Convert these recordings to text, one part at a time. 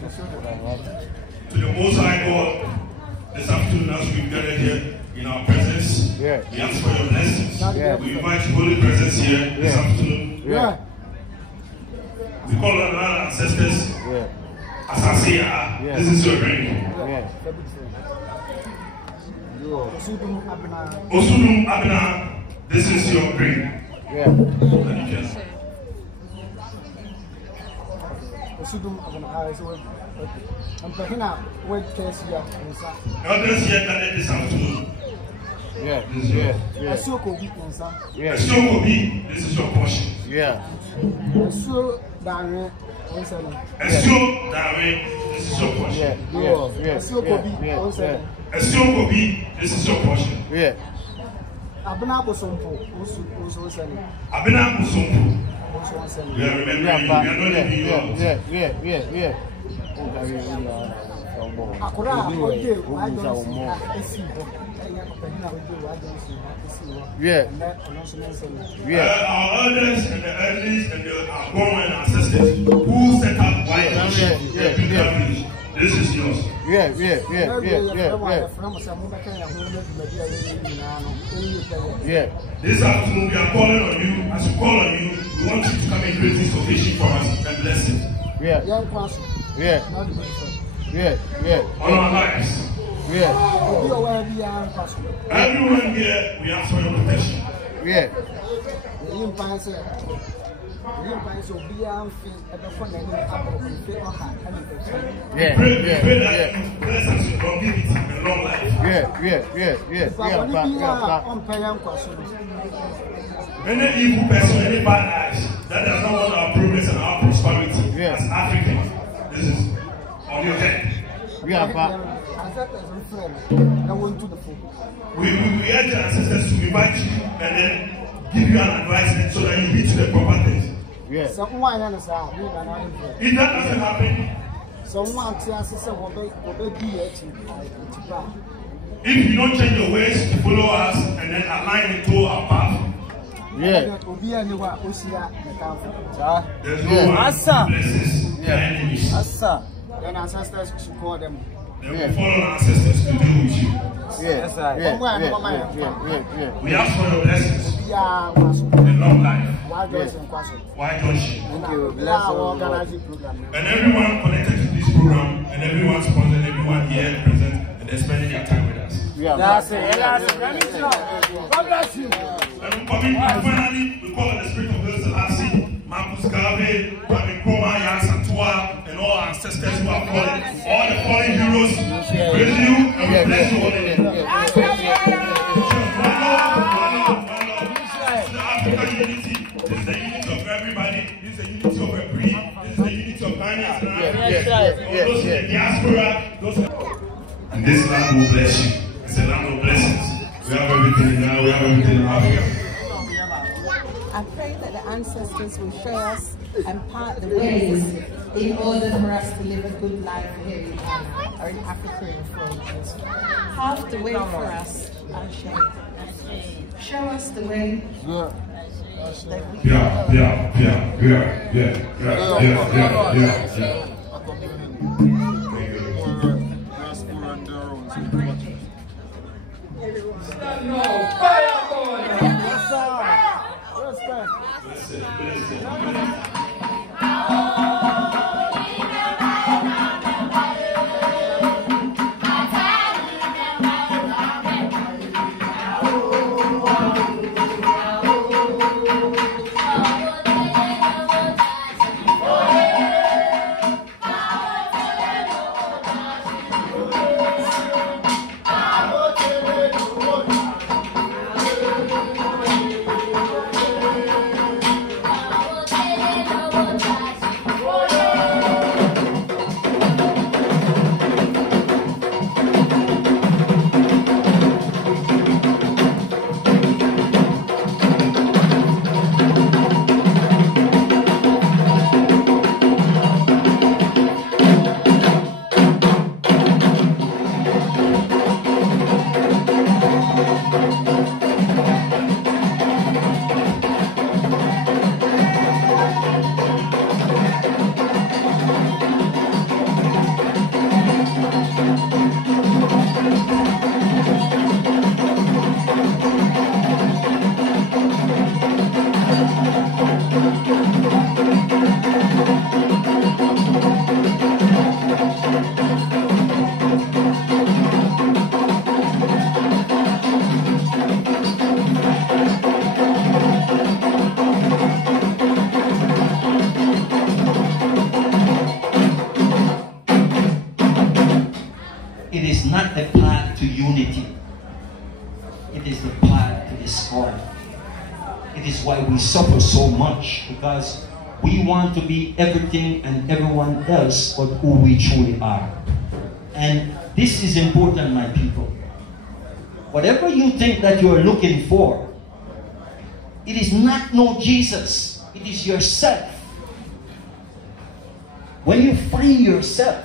to the Most High God this afternoon as we gathered here in our presence. We ask for your blessings. We invite Holy Presence here this afternoon. We call on our ancestors. As I say, this is your drink. Osudum Abna, this is your drink. I'm talking about what case here. Elders here that this afternoon. Asiokobi, this is your portion. Asio Dare, this is your portion. Asiokobi, this is your portion. Abena Bosompo, also selling. Abena Bosompo. We are remembering you. We are not leaving you. Akura, our elders and the elders and our government ancestors who set up white village. This is yours. This afternoon we are calling on you. As we call on you, we want you to come and create this occasion for us and bless it. On our lives. Everyone here, we ask for your protection. We pray that you bless us with longevity and long life. Any evil person, any bad eyes that does not want our progress and our prosperity as Africans, this is on your head. We urge the ancestors to invite you and then give you an advice so that you reach the proper things. If that doesn't happen, if you don't change your ways to follow us and then align into our path, there's no one blesses the enemies. Then ancestors should call them. Then we follow our ancestors to deal with you. We ask for your blessings and long life. Why don't you? Thank you. Bless organizing program. And everyone connected to this program, and everyone sponsored, everyone here present, and they're spending their time with us. That's it. God bless you. And finally, we call on the spirit of the Selassie, Marcus Garvey, Kwame Santua, and all our ancestors who are fallen, all the fallen heroes. Praise you and we bless you all. The African unity. This is the unity of everybody. This is the unity of a breed. This is the unity of Ghanaians and Africans. Those in the diaspora. And this land will bless you. It's a land of blessings. We have everything now. We have everything in Africa. I pray that the ancestors will show us and part the ways in order for us to live a good life here in Ghana or in Africa in foreigners. Half the way for us, show us the way. to unity. It is the path to discord. It is why we suffer so much, because we want to be everything and everyone else but who we truly are. And this is important, my people. Whatever you think that you're looking for, it is not no Jesus. It is yourself. When you find yourself,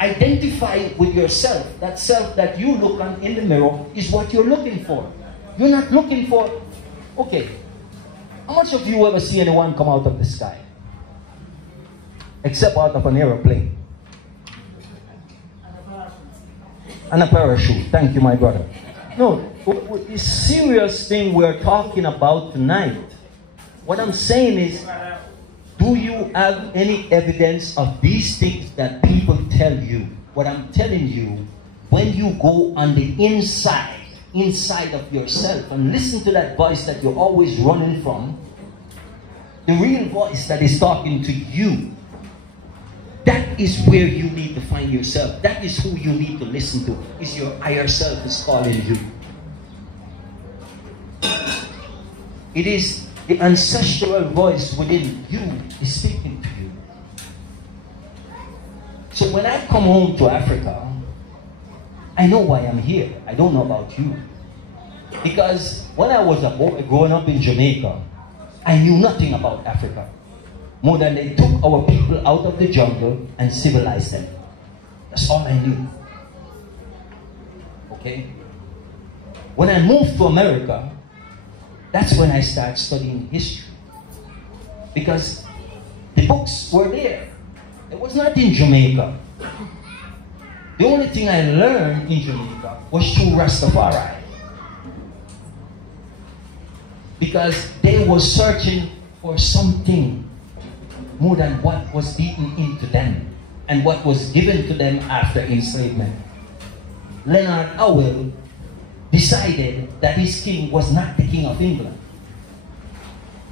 identify with yourself. That self that you look on in the mirror is what you're looking for. You're not looking for, okay, how much of you ever see anyone come out of the sky? Except out of an aeroplane. And a parachute. Thank you, my brother. No, the serious thing we're talking about tonight, what I'm saying is, do you have any evidence of these things that people tell you? What I'm telling you, when you go on the inside of yourself and listen to that voice that you're always running from, the real voice that is talking to you, that is where you need to find yourself. That is who you need to listen to. Is your higher self is calling you. It is the ancestral voice within you is speaking to you. So when I come home to Africa, I know why I'm here. I don't know about you. Because when I was a boy growing up in Jamaica, I knew nothing about Africa. More than they took our people out of the jungle and civilized them. That's all I knew. Okay? When I moved to America, that's when I started studying history. Because the books were there. It was not in Jamaica. The only thing I learned in Jamaica was through Rastafari. Because they were searching for something more than what was eaten into them and what was given to them after enslavement. Leonard Howell decided that his king was not the king of England.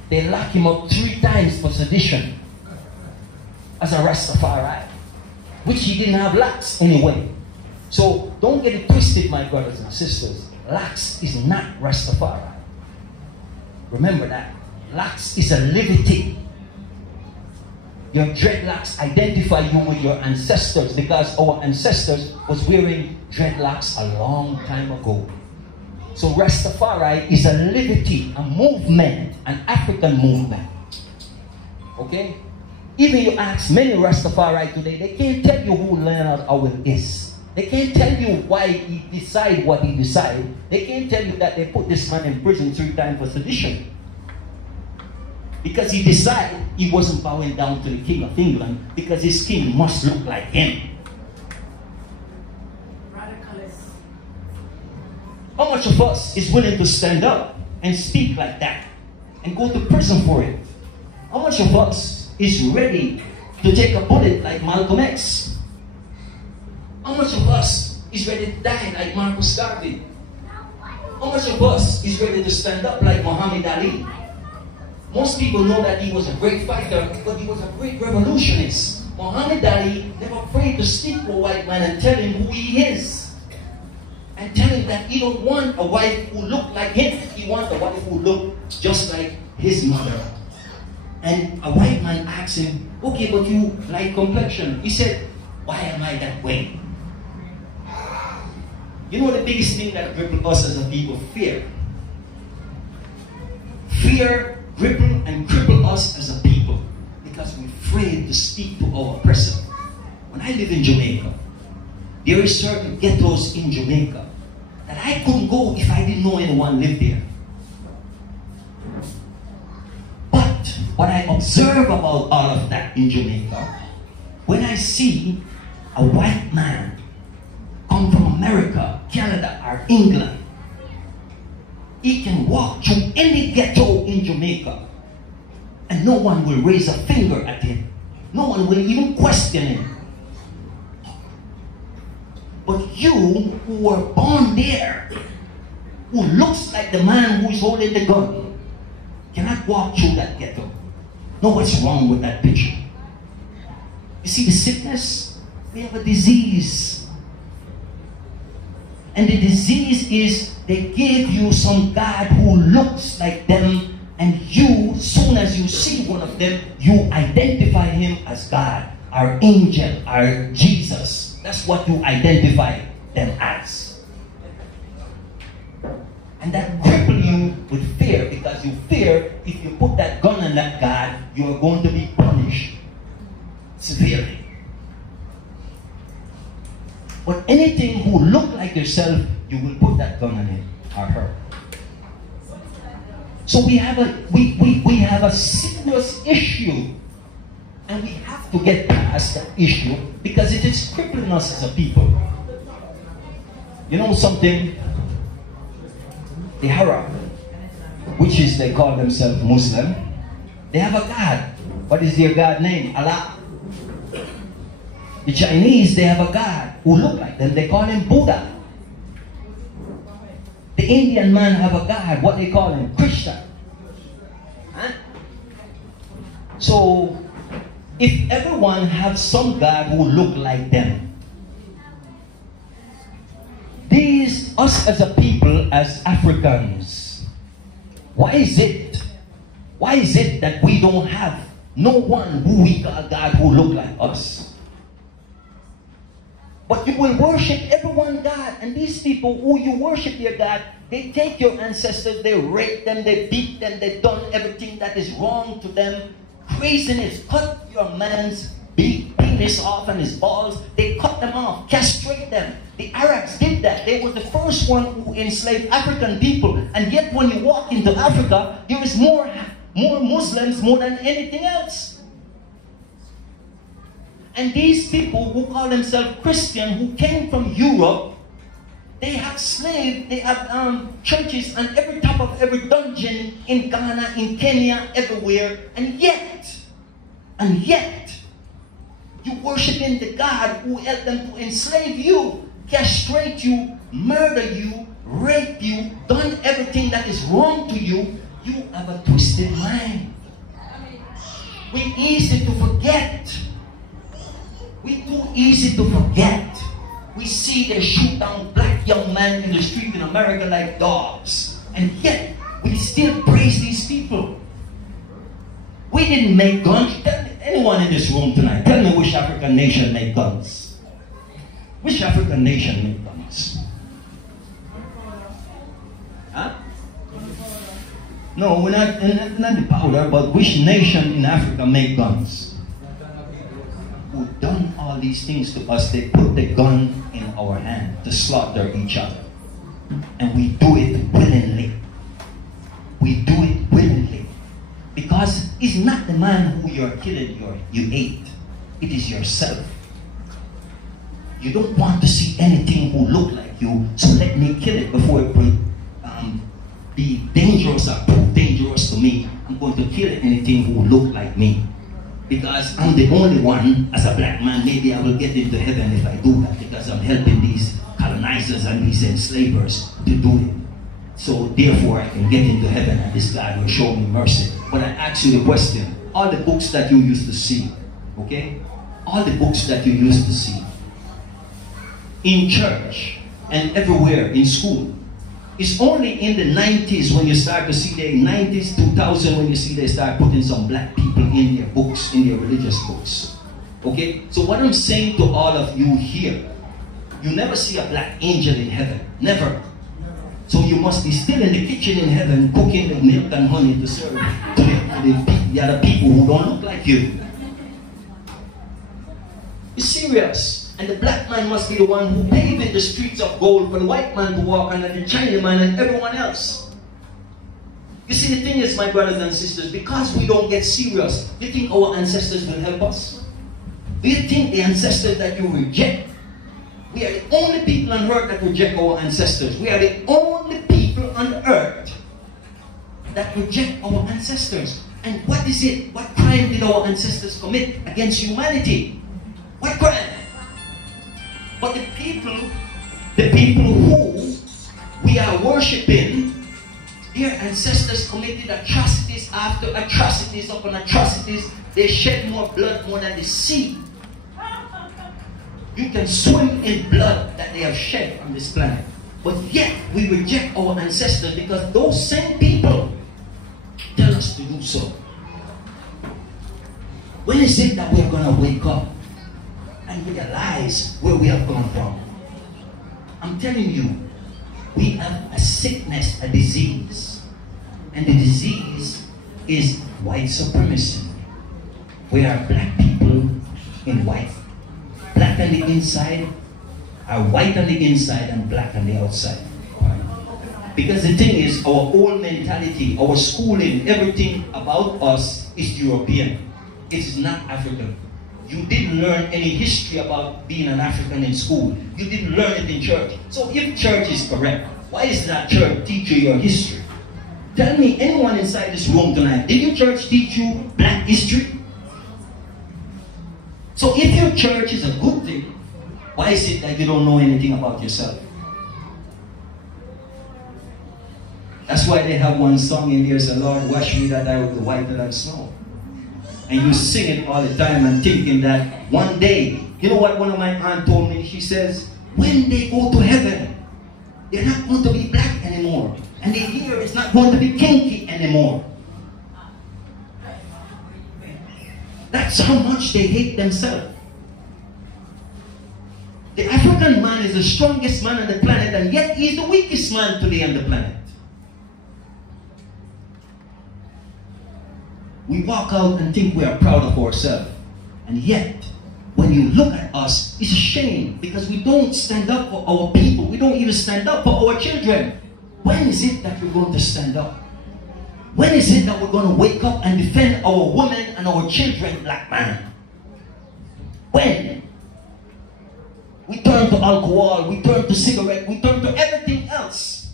They locked him up 3 times for sedition as a Rastafari, which he didn't have locks anyway. So don't get it twisted, my brothers and sisters. Locks is not Rastafari. Remember that. Locks is a liberty. Your dreadlocks identify you with your ancestors, because our ancestors was wearing dreadlocks a long time ago. So Rastafari is a liberty, a movement, an African movement. Okay? Even you ask many Rastafari today, they can't tell you who Leonard Howell is. They can't tell you why he decided what he decided. They can't tell you that they put this man in prison 3 times for sedition. Because he decided he wasn't bowing down to the king of England, because his king must look like him. Radicalists. How much of us is willing to stand up and speak like that and go to prison for it? How much of us is ready to take a bullet like Malcolm X? How much of us is ready to die like Marcus Garvey? How much of us is ready to stand up like Muhammad Ali? Most people know that he was a great fighter, but he was a great revolutionist. Muhammad Ali never afraid to speak to a white man and tell him who he is. And tell him that he don't want a wife who looked like him. He wants a wife who looked just like his mother. And a white man asked him, okay, but you like complexion. He said, why am I that way? You know the biggest thing that cripples us as a people? Fear. Fear cripple us as a people because we're afraid to speak to our oppressor. When I live in Jamaica, there are certain ghettos in Jamaica that I couldn't go if I didn't know anyone lived there. But what I observe about all of that in Jamaica, when I see a white man come from America, Canada, or England, he can walk through any ghetto in Jamaica and no one will raise a finger at him. No one will even question him. But you, who were born there, who looks like the man who is holding the gun, cannot walk through that ghetto. No, what's wrong with that picture? You see the sickness? We have a disease. And the disease is they gave you some God who looks like them, and you, soon as you see one of them, you identify him as God, our angel, our Jesus. That's what you identify them as. And that cripples you with fear, because you fear if you put that gun on that God, you are going to be punished severely. But anything who look like yourself, you will put that gun on it or her. So we have a serious issue, and we have to get past that issue because it is crippling us as a people. You know something? The Arab, which is they call themselves Muslim, they have a God. What is their God name? Allah. The Chinese, they have a God who look like them. They call him Buddha. The Indian man have a God. What they call him? Krishna. Huh? So, if everyone have some God who look like them, us as a people, as Africans, why is it that we don't have no one who we call God who look like us? But you will worship everyone God, and these people who you worship their God, they take your ancestors, they rape them, they beat them, they've done everything that is wrong to them. Craziness, cut your man's penis off and his balls, they cut them off, castrate them. The Arabs did that. They were the first one who enslaved African people, and yet when you walk into Africa, there is more Muslims more than anything else. And these people who call themselves Christian, who came from Europe, they have slaves, they have churches on every top of every dungeon in Ghana, in Kenya, everywhere. And yet, you worshiping the God who helped them to enslave you, castrate you, murder you, rape you, done everything that is wrong to you. You have a twisted mind. We're easy to forget. We're too easy to forget. We see they shoot down black young men in the street in America like dogs. And yet, we still praise these people. We didn't make guns. Anyone in this room tonight, tell me which African nation made guns. Which African nation made guns? Huh? No, we're not the powder, but which nation in Africa made guns? Who done all these things to us, they put the gun in our hand to slaughter each other. And we do it willingly. We do it willingly. Because it's not the man who you're killing you ate. It is yourself. You don't want to see anything who look like you, so let me kill it before it be dangerous or prove dangerous to me. I'm going to kill anything who look like me. Because I'm the only one, as a black man, maybe I will get into heaven if I do that, because I'm helping these colonizers and these enslavers to do it. So therefore I can get into heaven and this God will show me mercy. But I ask you the question, all the books that you used to see, okay? All the books that you used to see in church and everywhere in school, it's only in the 90s when you start to see the 90s, 2000 when you see they start putting some black people in their books, in their religious books. Okay? So what I'm saying to all of you here, you never see a black angel in heaven. Never. So you must be still in the kitchen in heaven cooking the milk and honey to serve to the other people who don't look like you. It's serious. And the black man must be the one who paved the streets of gold for the white man to walk on, and the Chinaman and everyone else. You see, the thing is, my brothers and sisters, because we don't get serious, do you think our ancestors will help us? Do you think the ancestors that you reject, we are the only people on earth that reject our ancestors. We are the only people on earth that reject our ancestors. And what is it? What crime did our ancestors commit against humanity? What crime? But the people who we are worshipping, their ancestors committed atrocities after atrocities upon atrocities. They shed more blood more than the sea. You can swim in blood that they have shed on this planet. But yet we reject our ancestors because those same people tell us to do so. When is it that we're going to wake up and realize where we have come from? I'm telling you, we have a sickness, a disease. And the disease is white supremacy. We are black people in white. Black on the inside, are white on the inside and black on the outside. Because the thing is, our old mentality, our schooling, everything about us is European. It's not African. You didn't learn any history about being an African in school. You didn't learn it in church. So if church is correct, why is that church teach you your history? Tell me, anyone inside this room tonight, did your church teach you black history? So if your church is a good thing, why is it that you don't know anything about yourself? That's why they have one song in there, say, Lord, wash me that I will be whiter than snow. And you sing it all the time and thinking that one day, you know what one of my aunt told me? She says, when they go to heaven, they're not going to be black anymore. And the hair is not going to be kinky anymore. That's how much they hate themselves. The African man is the strongest man on the planet, and yet he's the weakest man today on the planet. We walk out and think we are proud of ourselves. And yet, when you look at us, it's a shame because we don't stand up for our people. We don't even stand up for our children. When is it that we're going to stand up? When is it that we're going to wake up and defend our women and our children, black man? When? We turn to alcohol, we turn to cigarette, we turn to everything else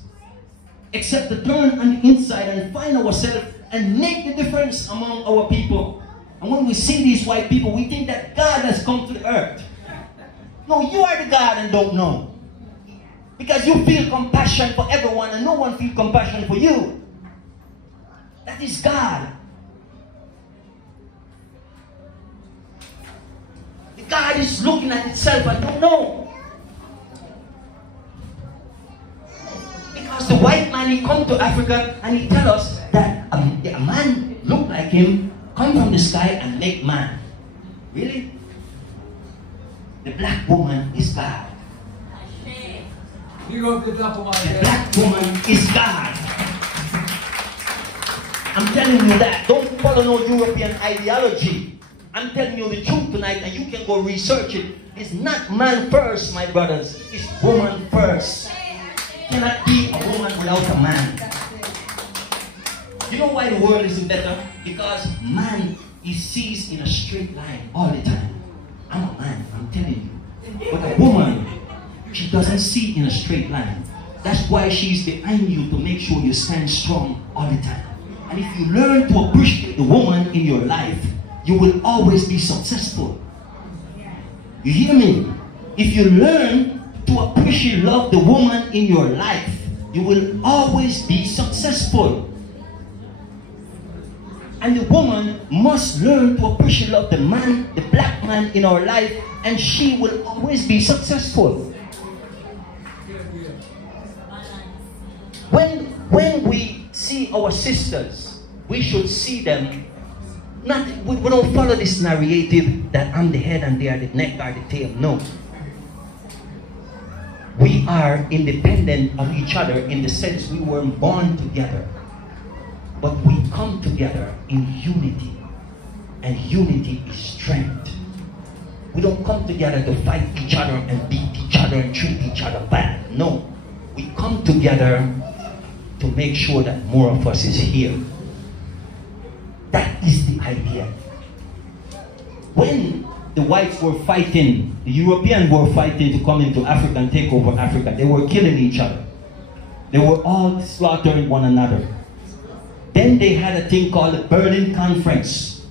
except to turn on the inside and find ourselves and make the difference among our people. And when we see these white people, we think that God has come to the earth. No, you are the God and don't know. Because you feel compassion for everyone and no one feels compassion for you. That is God. The God is looking at itself and don't know. Because the white man, he come to Africa and he tell us that a man look like him, come from the sky and make man. Really? The black woman is God. The black woman is God. I'm telling you that. Don't follow no European ideology. I'm telling you the truth tonight, and you can go research it. It's not man first, my brothers. It's woman first. Cannot be a woman without a man. You know why the world isn't better? Because man is sees in a straight line all the time. I'm a man, I'm telling you. But a woman, she doesn't see in a straight line. That's why she's behind you to make sure you stand strong all the time. And if you learn to appreciate the woman in your life, you will always be successful. You hear me? If you learn to appreciate, love the woman in your life, you will always be successful. And the woman must learn to appreciate, love the man, the black man in our life, and she will always be successful. When we see our sisters, we should see them. We don't follow this narrative that I'm the head and they are the neck or the tail. No. We are independent of each other in the sense we were born together. But we come together in unity. And unity is strength. We don't come together to fight each other and beat each other and treat each other bad. No. We come together to make sure that more of us is here. That is the idea. When the whites were fighting, the Europeans were fighting to come into Africa and take over Africa, they were killing each other. They were all slaughtering one another. Then they had a thing called the Berlin Conference.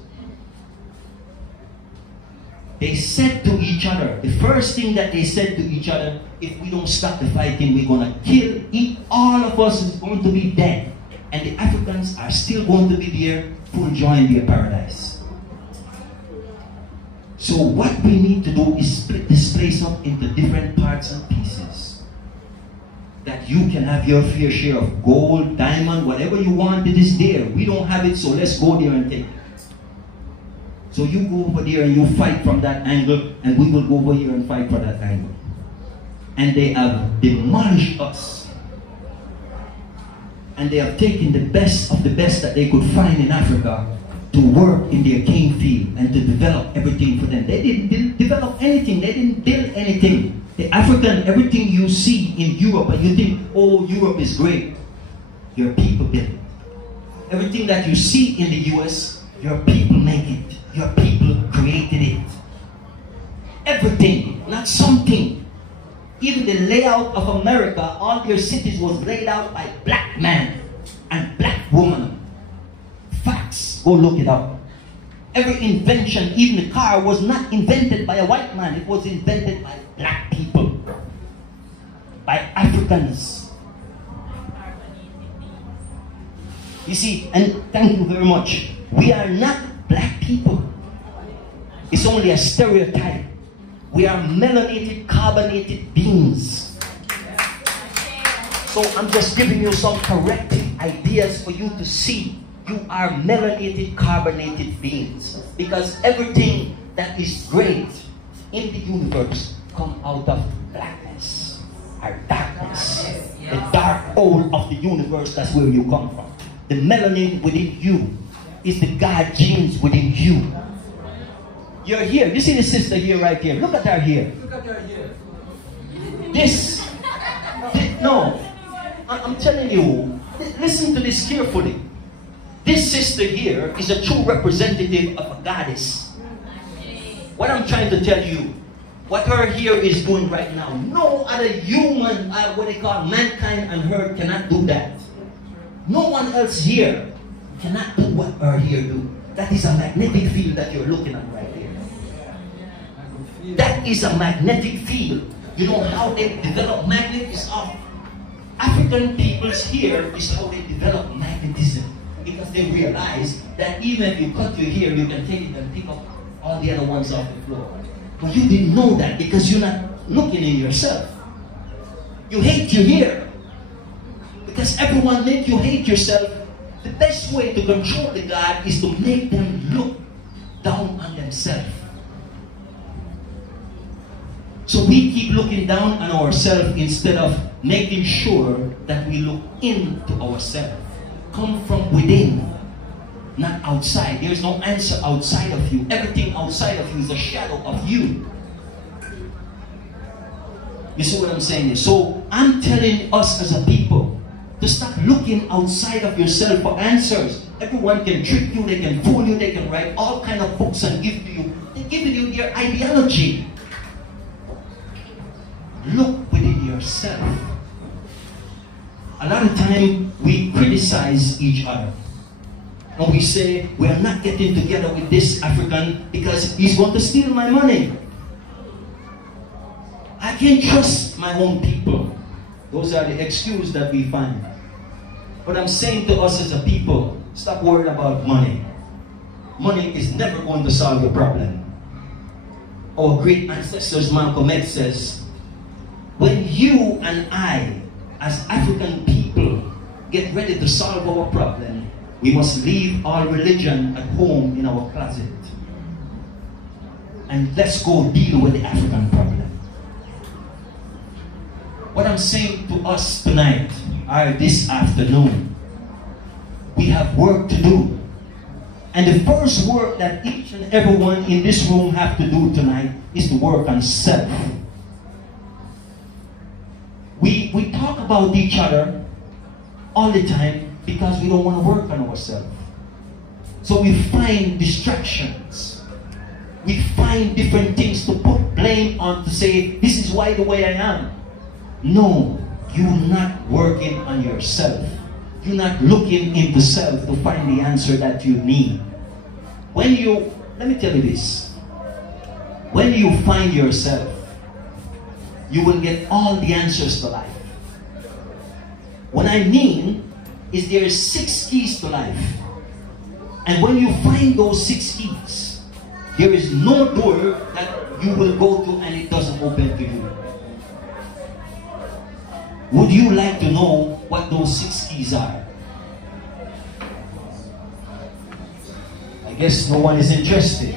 They said to each other, the first thing that they said to each other, if we don't stop the fighting, we're going to kill, eat, all of us is going to be dead. And the Africans are still going to be there, full joy in their paradise. So what we need to do is split this place up into different parts and pieces. that you can have your fair share of gold, diamond, whatever you want, it is there. We don't have it, so let's go there and take it. So you go over there and you fight from that angle, and we will go over here and fight for that angle. And they have demolished us. And they have taken the best of the best that they could find in Africa to work in their cane field and to develop everything for them. They didn't develop anything. They didn't build anything. The African, everything you see in Europe, and you think, oh, Europe is great. Your people build it. Everything that you see in the US, your people make it. Your people created it. Everything, not something. Even the layout of America, all their cities was laid out by black men and black women. Facts, go look it up. Every invention, even the car, was not invented by a white man. It was invented by black people, by Africans. You see, and thank you very much. We are not black people. It's only a stereotype. We are melanated, carbonated beings. So I'm just giving you some corrective ideas for you to see. You are melanated, carbonated beings. Because everything that is great in the universe comes out of blackness or darkness. The dark hole of the universe, that's where you come from. The melanin within you is the God genes within you. You're here. You see the sister here, right here. Look at her here. Look at her here. No. I'm telling you, listen to this carefully. This sister here is a true representative of a goddess. What I'm trying to tell you, what her here is doing right now, no other human, what they call mankind and her, cannot do that. No one else here cannot do what her here do. That is a magnetic field that you're looking at right here. That is a magnetic field. You know how they develop magnetism? African peoples here is how they develop magnetism. Because they realize that even if you cut your hair, you can take it and pick up all the other ones off the floor. But you didn't know that because you're not looking in yourself. You hate your hair. Because everyone makes you hate yourself. The best way to control the God is to make them look down on themselves. So we keep looking down on ourselves instead of making sure that we look into ourselves. Come from within, not outside. There's no answer outside of you. Everything outside of you is a shadow of you. You see what I'm saying? So I'm telling us as a people to stop looking outside of yourself for answers. Everyone can trick you, they can fool you, they can write all kinds of books and give to you. They're giving you their ideology. Look within yourself. A lot of time we criticize each other. And we say, we are not getting together with this African because he's going to steal my money. I can't trust my own people. Those are the excuses that we find. But I'm saying to us as a people, stop worrying about money. Money is never going to solve your problem. Our great ancestors, Malcolm X says, when you and I, as African people, get ready to solve our problem, we must leave all religion at home in our closet. And let's go deal with the African problem. What I'm saying to us tonight, or this afternoon, we have work to do. And the first work that each and everyone in this room have to do tonight is to work on self. We talk about each other all the time because we don't want to work on ourselves. So we find distractions. We find different things to put blame on, to say, this is why the way I am. No, you're not working on yourself. You're not looking into self to find the answer that you need. When you, let me tell you this. When you find yourself, you will get all the answers to life. What I mean is there are 6 keys to life. And when you find those 6 keys, there is no door that you will go to and it doesn't open to you. Would you like to know what those 6 keys are? I guess no one is interested.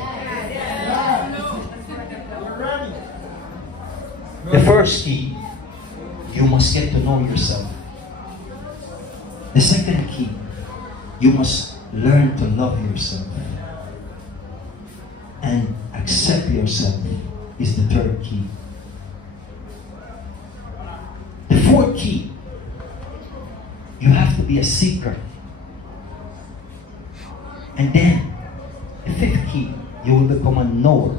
The first key, you must get to know yourself. The second key, you must learn to love yourself. And accept yourself is the third key. The fourth key, you have to be a seeker. And then, the fifth key, you will become a knower.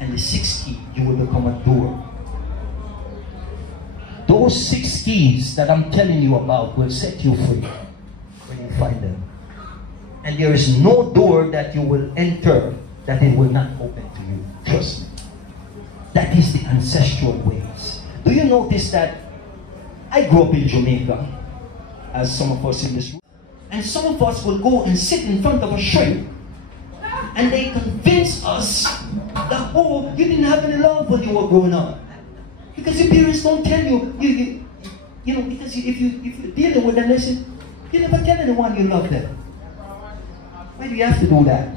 And the sixth key, you will become a doer. Those 6 keys that I'm telling you about will set you free when you find them. And there is no door that you will enter that it will not open to you. Trust me. That is the ancestral ways. Do you notice that I grew up in Jamaica, as some of us in this room, and some of us will go and sit in front of a shrink and they convince us that, oh, you didn't have any love when you were growing up. Because your parents don't tell you, you know, because if you're dealing with them, listen, you never tell anyone you love them. Why do you have to do that?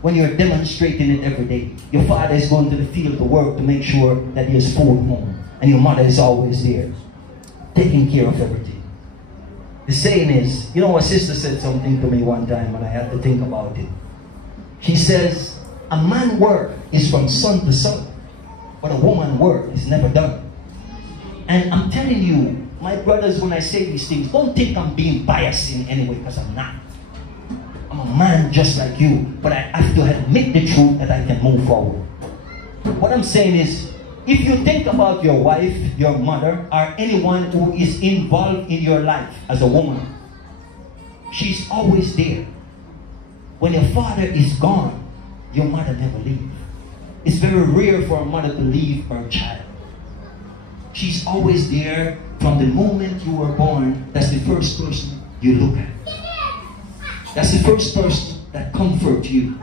When you're demonstrating it every day. Your father is going to the field to work to make sure that there's food home. And your mother is always there, taking care of everything. The saying is, you know, a sister said something to me one time and I had to think about it. She says, a man's work is from sun to sun, but a woman's work is never done. And I'm telling you, my brothers, when I say these things, don't think I'm being biased in any way, because I'm not. I'm a man just like you, but I have to admit the truth that I can move forward. What I'm saying is, if you think about your wife, your mother, or anyone who is involved in your life as a woman, she's always there. When your father is gone, your mother never leaves. It's very rare for a mother to leave her child. She's always there from the moment you were born. That's the first person you look at. That's the first person that comforts you.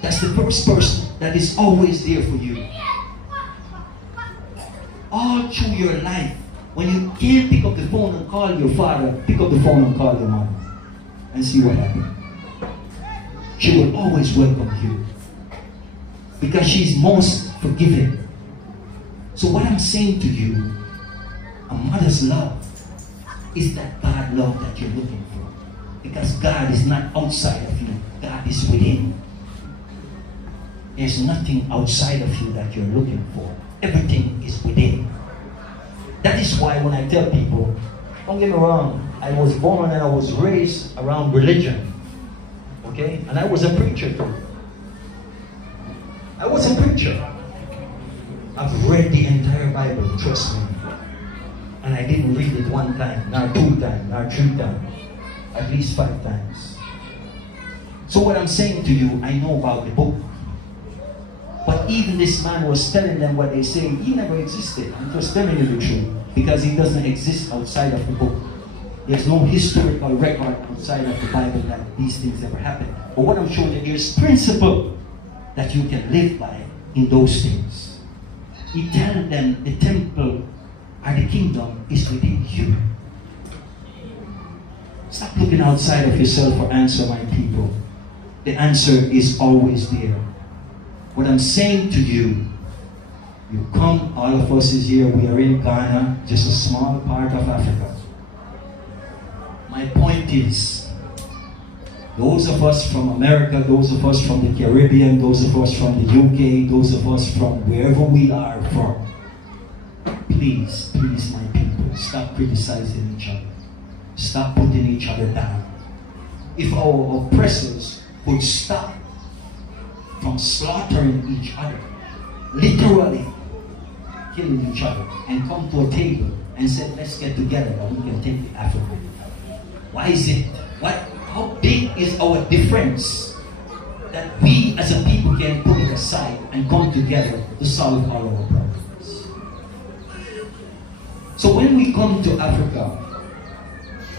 That's the first person that is always there for you. All through your life, when you can't pick up the phone and call your father, pick up the phone and call your mom and see what happens. She will always welcome you because she's most forgiving. So what I'm saying to you, a mother's love is that God love that you're looking for. Because God is not outside of you, God is within. There's nothing outside of you that you're looking for. Everything is within. That is why when I tell people, don't get me wrong, I was born and I was raised around religion. Okay? And I was a preacher too. I was a preacher. I've read the entire Bible, trust me. And I didn't read it 1 time, not 2 times, not 3 times. At least 5 times. So what I'm saying to you, I know about the book. But even this man was telling them what they say, he never existed. I'm just telling you the truth. Because he doesn't exist outside of the book. There's no historical record outside of the Bible that these things ever happened. But what I'm showing you, there's principle that you can live by in those things. He tells them the temple or the kingdom is within you. Stop looking outside of yourself for answer, my people. The answer is always there. What I'm saying to you, you come, all of us is here, we are in Ghana, just a small part of Africa. My point is, those of us from America, those of us from the Caribbean, those of us from the UK, those of us from wherever we are from, please, please, my people, stop criticizing each other. Stop putting each other down. If our oppressors would stop from slaughtering each other, literally killing each other, and come to a table and say, let's get together and we can take the Africa. Why is it? How big is our difference that we as a people can put it aside and come together to solve all our problems? So when we come to Africa,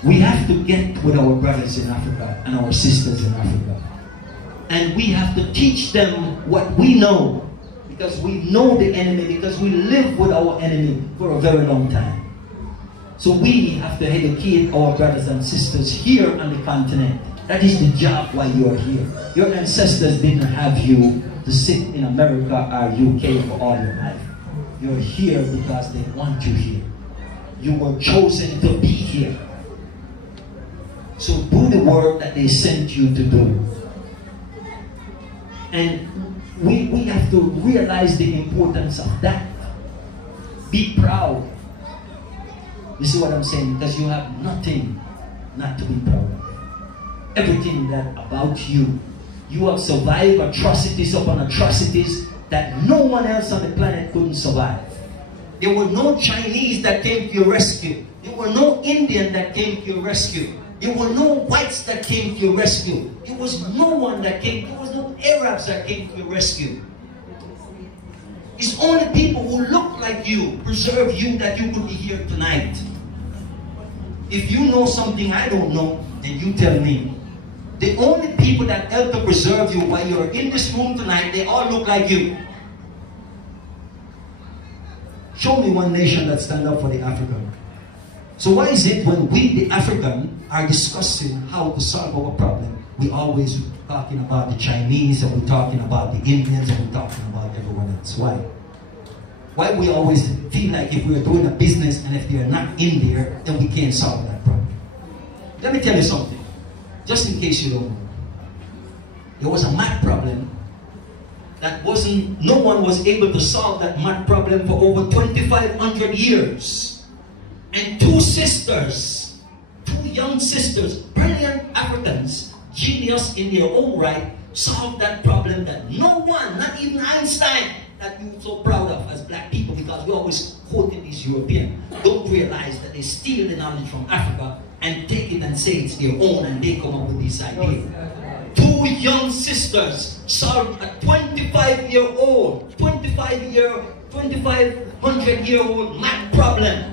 we have to get with our brothers in Africa and our sisters in Africa. And we have to teach them what we know. Because we know the enemy, because we live with our enemy for a very long time. So we have to educate our brothers and sisters here on the continent. That is the job why you are here. Your ancestors didn't have you to sit in America or UK for all your life. You're here because they want you here. You were chosen to be here. So do the work that they sent you to do. And we have to realize the importance of that. Be proud. This is what I'm saying, because you have nothing not to be proud of. Everything that about you. You have survived atrocities upon atrocities that no one else on the planet couldn't survive. There were no Chinese that came to your rescue. There were no Indian that came to your rescue. There were no whites that came to your rescue. There was no one that came. There was no Arabs that came to your rescue. It's only people who look like you, preserve you, that you could be here tonight. If you know something I don't know, then you tell me. The only people that help to preserve you while you're in this room tonight, they all look like you. Show me one nation that stands up for the African. So why is it when we, the African, are discussing how to solve our problem, we always talking about the Chinese, and we're talking about the Indians, and we're talking about everyone else? Why? Why we always feel like if we're doing a business and if they're not in there, then we can't solve that problem? Let me tell you something. Just in case you don't know, there was a math problem that no one was able to solve that math problem for over 2,500 years. And two young sisters, brilliant Africans, genius in their own right, solved that problem that no one, not even Einstein, that you're so proud of as black people, because we always quoting these Europeans, don't realize that they steal the knowledge from Africa and take it and say it's their own, and they come up with this idea. Two young sisters solved a 2,500-year-old math problem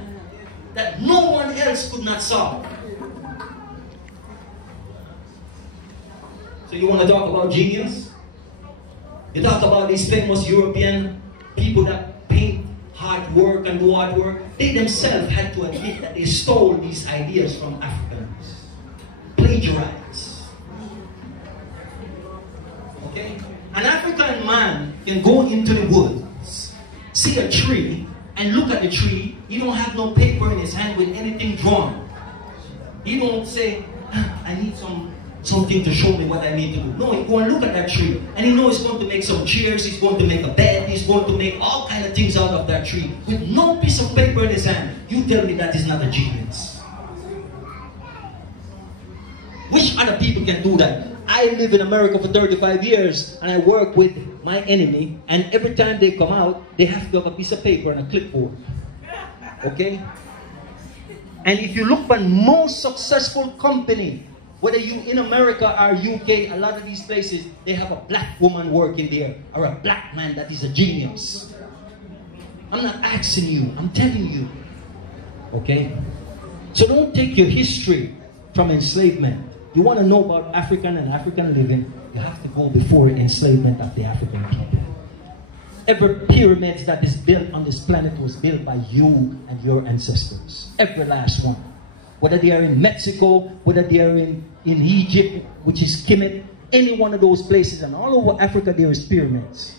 that no one else could not solve. So you want to talk about genius? You talk about these famous European people that paint hard work and do hard work. They themselves had to admit that they stole these ideas from Africans. Plagiarized. Okay? An African man can go into the woods, see a tree, and look at the tree. He don't have no paper in his hand with anything drawn. He don't say, I need something to show me what I need to do. No, he go and look at that tree, and he knows he's going to make some chairs, he's going to make a bed, he's going to make all kind of things out of that tree with no piece of paper in his hand. You tell me that is not a genius. Which other people can do that? I live in America for 35 years, and I work with my enemy, and every time they come out, they have to have a piece of paper and a clipboard. Okay? And if you look at most successful company, whether you in America or UK, a lot of these places, they have a black woman working there, or a black man that is a genius. I'm not asking you, I'm telling you. Okay? So don't take your history from enslavement. You want to know about African and African living, you have to go before enslavement of the African people. Every pyramid that is built on this planet was built by you and your ancestors. Every last one. Whether they are in Mexico, whether they are in Egypt, which is Kemet, any one of those places, and all over Africa there is pyramids.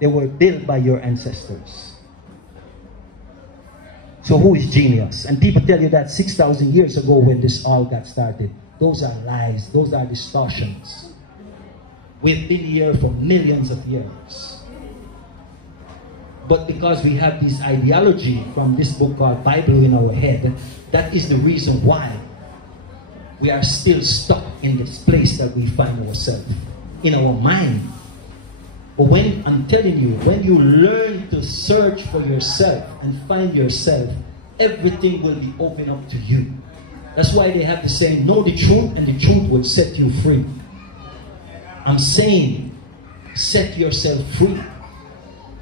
They were built by your ancestors. So who is genius? And people tell you that 6,000 years ago when this all got started. Those are lies. Those are distortions. We've been here for millions of years. But because we have this ideology from this book called Bible in our head, that is the reason why we are still stuck in this place that we find ourselves, in our mind. But when, I'm telling you, when you learn to search for yourself and find yourself, everything will be open up to you. That's why they have the saying, know the truth and the truth will set you free. I'm saying, set yourself free.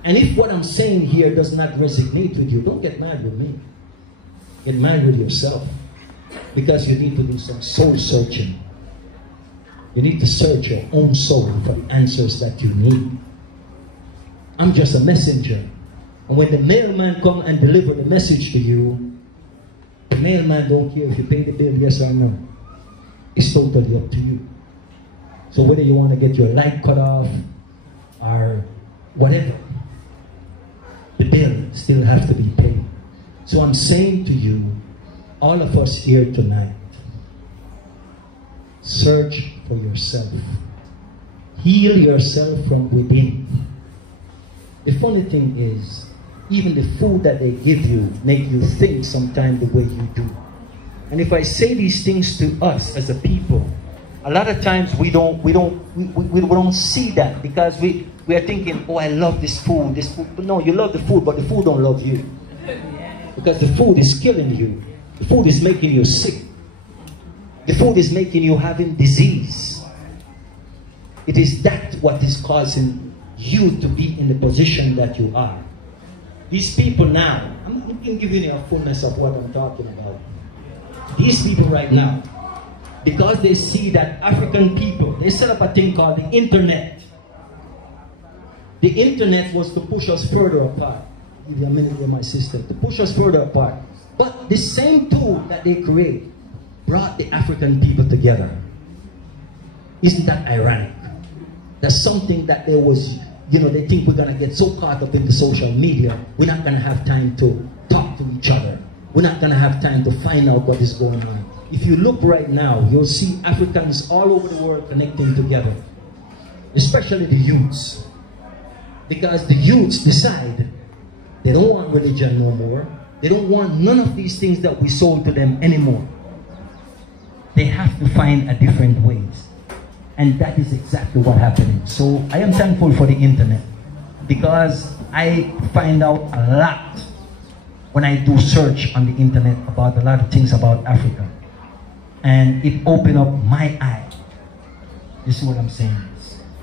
And if what I'm saying here does not resonate with you, don't get mad with me. Get mad with yourself. Because you need to do some soul searching. You need to search your own soul for the answers that you need. I'm just a messenger. And when the mailman comes and delivers the message to you, The mailman don't care if you pay the bill, yes or no. It's totally up to you. So whether you want to get your light cut off or whatever, the bill still has to be paid. So I'm saying to you, all of us here tonight, search for yourself. Heal yourself from within. The funny thing is, even the food that they give you make you think sometimes the way you do. And if I say these things to us as a people, a lot of times we don't see that because we are thinking, oh, I love this food. But no, you love the food, but the food don't love you. Because the food is killing you. The food is making you sick. The food is making you having disease. It is that what is causing you to be in the position that you are. These people now, I'm giving you a fullness of what I'm talking about. These people right now, because they see that African people, they set up a thing called the internet. The internet was to push us further apart. Give you a minute with my sister. To push us further apart. But the same tool that they create brought the African people together. Isn't that ironic? That's something that there was, you know, they think we're going to get so caught up in the social media, we're not going to have time to talk to each other. We're not going to have time to find out what is going on. If you look right now, you'll see Africans all over the world connecting together. Especially the youths. Because the youths decide they don't want religion no more. They don't want none of these things that we sold to them anymore. They have to find a different ways. And that is exactly what happened. So I am thankful for the internet. Because I find out a lot when I do search on the internet about a lot of things about Africa. And it opened up my eye. You see what I'm saying?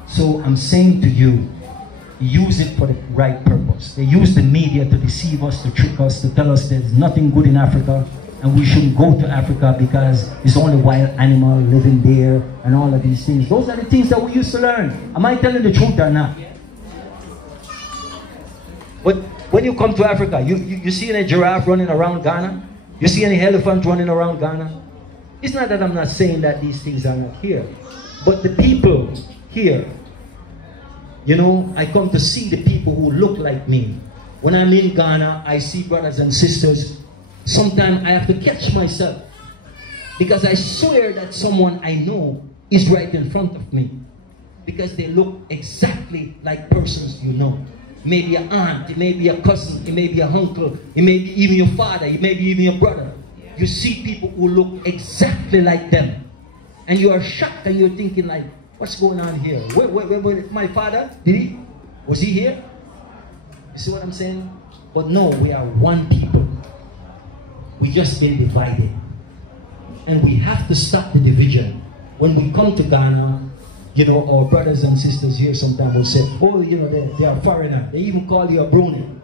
So I'm saying to you, use it for the right purpose. They use the media to deceive us, to trick us, to tell us there's nothing good in Africa and we shouldn't go to Africa because it's only wild animal living there and all of these things. Those are the things that we used to learn. Am I telling the truth or not? But when you come to Africa, you see any giraffe running around Ghana? You see any elephant running around Ghana? It's not that I'm not saying that these things are not here. But the people here, you know, I come to see the people who look like me. When I'm in Ghana, I see brothers and sisters. Sometimes I have to catch myself. Because I swear that someone I know is right in front of me. Because they look exactly like persons you know. Maybe your aunt, it may be your cousin, it may be your uncle, it may be even your father, it may be even your brother. You see people who look exactly like them. And you are shocked and you're thinking like, what's going on here? Where my father, was he here? You see what I'm saying? But no, we are one people. We just been divided. And we have to stop the division. When we come to Ghana, you know, our brothers and sisters here sometimes will say, oh, you know, they are foreigner. They even call you a brony.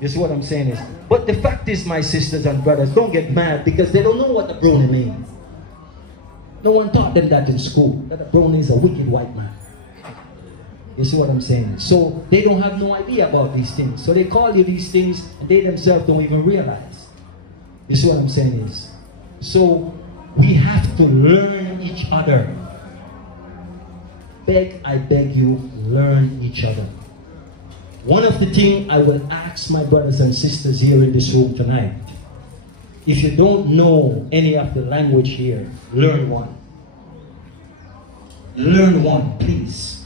You see what I'm saying is? But the fact is, my sisters and brothers, don't get mad because they don't know what a brony means. No one taught them that in school, that a brony is a wicked white man. You see what I'm saying? So they don't have no idea about these things. So they call you these things and they themselves don't even realize. You see what I'm saying is? So we have to learn each other. I beg you, learn each other. One of the things I will ask my brothers and sisters here in this room tonight, if you don't know any of the language here, learn one. Learn one, please.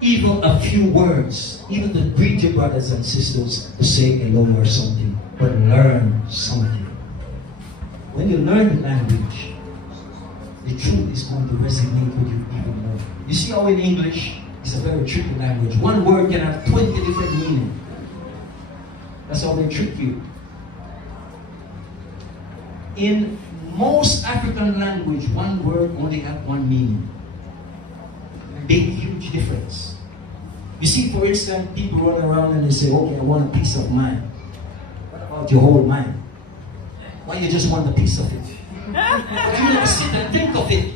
Even a few words, even to greet your brothers and sisters, to say hello or something, but learn something. When you learn the language, the truth is going to resonate with you even more. You see how in English, it's a very tricky language. One word can have 20 different meanings. That's how they trick you. In most African language, one word only has one meaning. Big, huge difference. You see, for instance, people run around and they say, okay, I want a peace of mind. What about your whole mind? Why you just want a piece of it? But you never sit and think of it.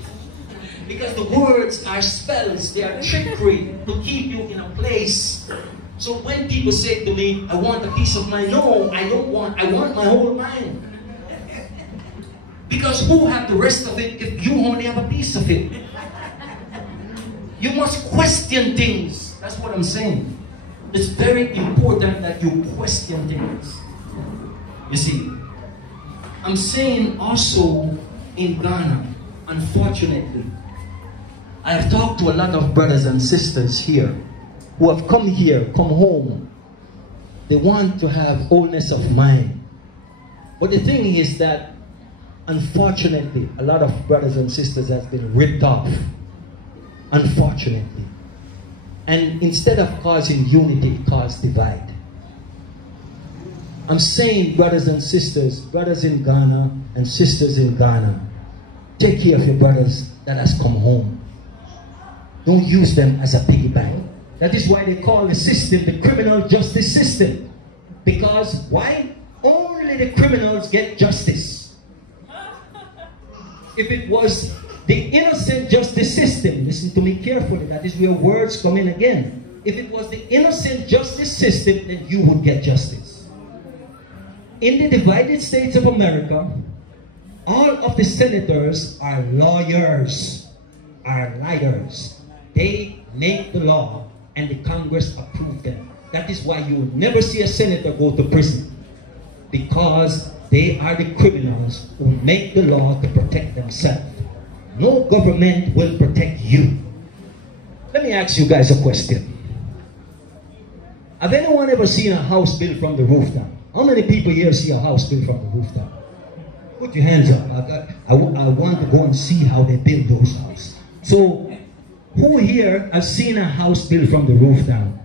Because the words are spells, they are trickery to keep you in a place So when people say to me, I want a piece of mind, no, I don't want, I want my whole mind. Because who have the rest of it if you only have a piece of it? You must question things. That's what I'm saying. It's very important that you question things. You see, I'm saying also in Ghana, unfortunately, I have talked to a lot of brothers and sisters here who have come here, come home. They want to have wholeness of mind. But the thing is that, unfortunately, a lot of brothers and sisters have been ripped off. Unfortunately. And instead of causing unity, it caused divide. I'm saying, brothers and sisters, brothers in Ghana and sisters in Ghana, take care of your brothers that has come home. Don't use them as a piggy bank. That is why they call the system the criminal justice system. Because why? Only the criminals get justice. If it was the innocent justice system, listen to me carefully, that is where words come in again. If it was the innocent justice system, then you would get justice. In the divided states of America, all of the senators are lawyers, are liars. They make the law and the Congress approve them. That is why you will never see a senator go to prison. Because they are the criminals who make the law to protect themselves. No government will protect you. Let me ask you guys a question. Have anyone ever seen a house built from the roof down? How many people here see a house built from the roof down? Put your hands up. I want to go and see how they build those houses. So, who here has seen a house built from the roof down?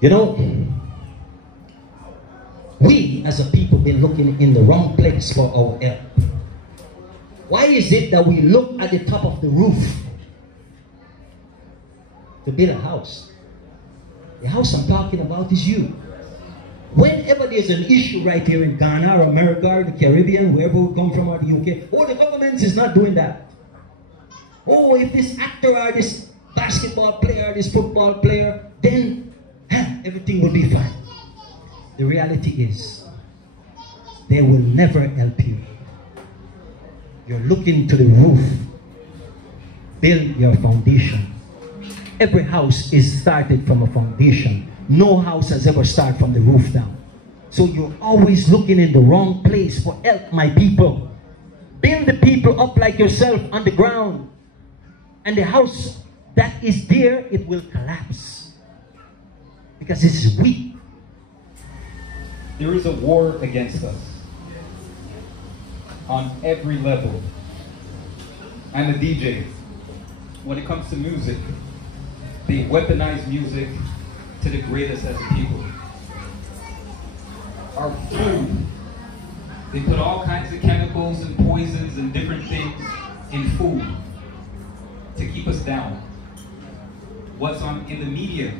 You know, we as a people been looking in the wrong place for our help. Why is it that we look at the top of the roof to build a house? The house I'm talking about is you. Whenever there's an issue right here in Ghana or America or the Caribbean, wherever we come from, or the UK, oh, the government is not doing that. Oh, if this actor or this basketball player or this football player, then everything will be fine. The reality is, they will never help you. You're looking to the roof. Build your foundation. Every house is started from a foundation. No house has ever started from the roof down. So you're always looking in the wrong place for help, my people. Build the people up like yourself on the ground. And the house that is there, it will collapse. Because it's weak. There is a war against us on every level. I'm a DJ. When it comes to music, they weaponize music to degrade us as a people. Our food, they put all kinds of chemicals and poisons and different things in food to keep us down. What's in the media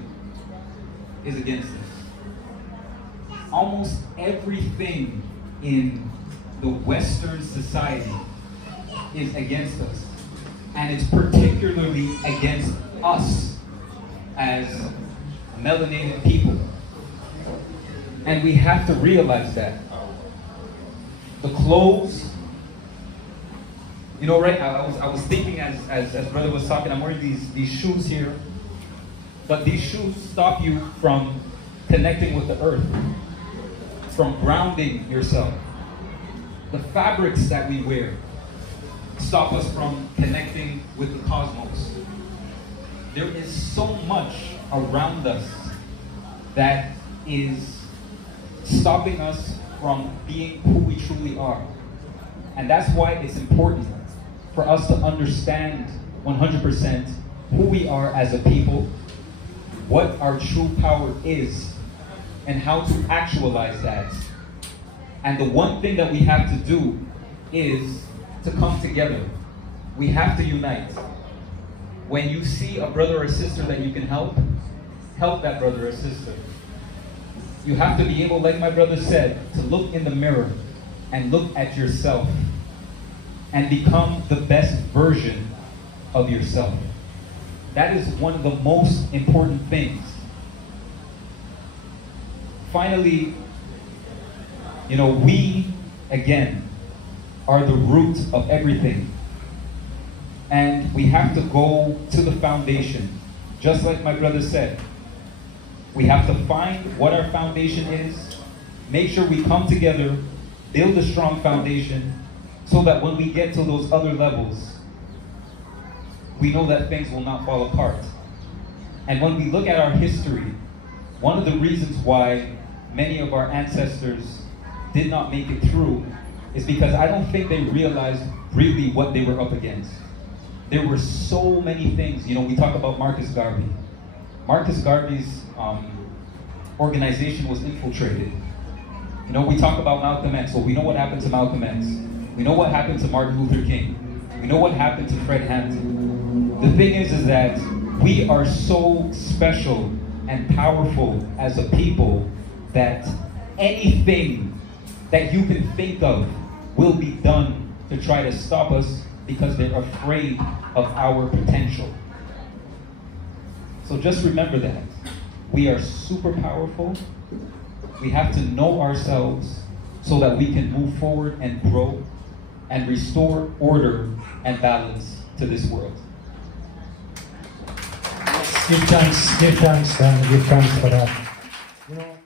is against us. Almost everything in the Western society is against us. And it's particularly against us as melanated people. And we have to realize that. The clothes, you know, right? I was thinking as brother was talking, I'm wearing these shoes here. But these shoes stop you from connecting with the earth, from grounding yourself. The fabrics that we wear stop us from connecting with the cosmos. There is so much around us that is stopping us from being who we truly are. And that's why it's important for us to understand 100% who we are as a people, what our true power is, and how to actualize that. And the one thing that we have to do is to come together. We have to unite. When you see a brother or sister that you can help that brother or sister. You have to be able, like my brother said, to look in the mirror and look at yourself and become the best version of yourself. That is one of the most important things. Finally, you know, we, again, are the root of everything. And we have to go to the foundation. Just like my brother said, we have to find what our foundation is, make sure we come together, build a strong foundation, so that when we get to those other levels, we know that things will not fall apart. And when we look at our history, one of the reasons why many of our ancestors did not make it through is because I don't think they realized really what they were up against. There were so many things. You know, we talk about Marcus Garvey. Marcus Garvey's organization was infiltrated. You know, we talk about Malcolm X. Well, we know what happened to Malcolm X. We know what happened to Martin Luther King. We know what happened to Fred Hampton. The thing is that we are so special and powerful as a people that anything that you can think of will be done to try to stop us because they're afraid of our potential. So just remember that. We are super powerful. We have to know ourselves so that we can move forward and grow and restore order and balance to this world. Give thanks, and give thanks for that. You know,